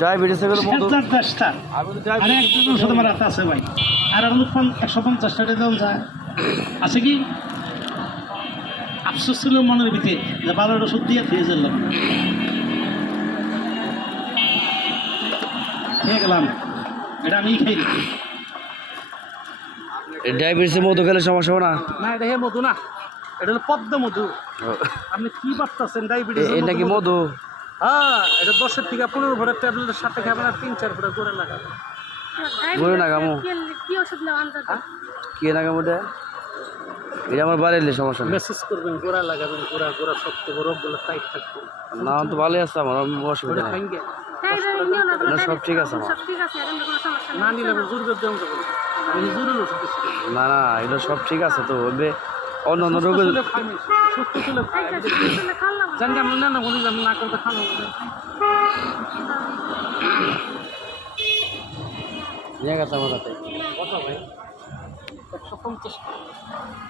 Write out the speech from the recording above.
diabetes এগুলো মধু শেষদার 10টা আমি তো আর ডায়াবেটিস একজন ওষুধ আমার হাতে আছে ভাই আর আমার 150 টাকা দেওয়া যায় আছে কি আফসোস ছিল মনের ভিতরে যে ভালো ওষুধ দিয়ে খেয়ে গেলাম খেয়ে গেলাম এটা আমি খাই ডায়াবেটিসের মধু খেলে সমস্যা হবে না না এটা হে মধু না এটা হলো পদ্ম মধু আপনি কি ভাবতেছেন ডায়াবেটিস এটা কি মধু হ্যাঁ এটা 10 থেকে 15 ভোরের ট্যাবলেটের সাথে খাবেন আর 3-4 ভোরের করে লাগাবেন বলে না গামু কি ওষুধ নেওয়া কি না গামু এটা আমার বাড়ির সমস্যা নেই মেসেজ করবেন গোড়া লাগাবেন গোড়া গোড়া শক্ত রোগগুলো টাইট থাকবে না তো ভালোই আছে আমার অসুবিধা ওটা নেই খাইঙ্গে না, সব ঠিক আছে আমার সব ঠিক আছে এখন কোনো সমস্যা না নিলে আমি জোর করে দেওয়া যাবে আমি জোরের ওষুধ দিচ্ছি না না এগুলো সব ঠিক আছে তো ওইবে অন্য অন্য রোগে সুস্থ ছিল নেই খাল্লাম জানি আমি না বলি আমি না করতে খানো নিয়ে গেছে আমার হাতে কত ভাই 150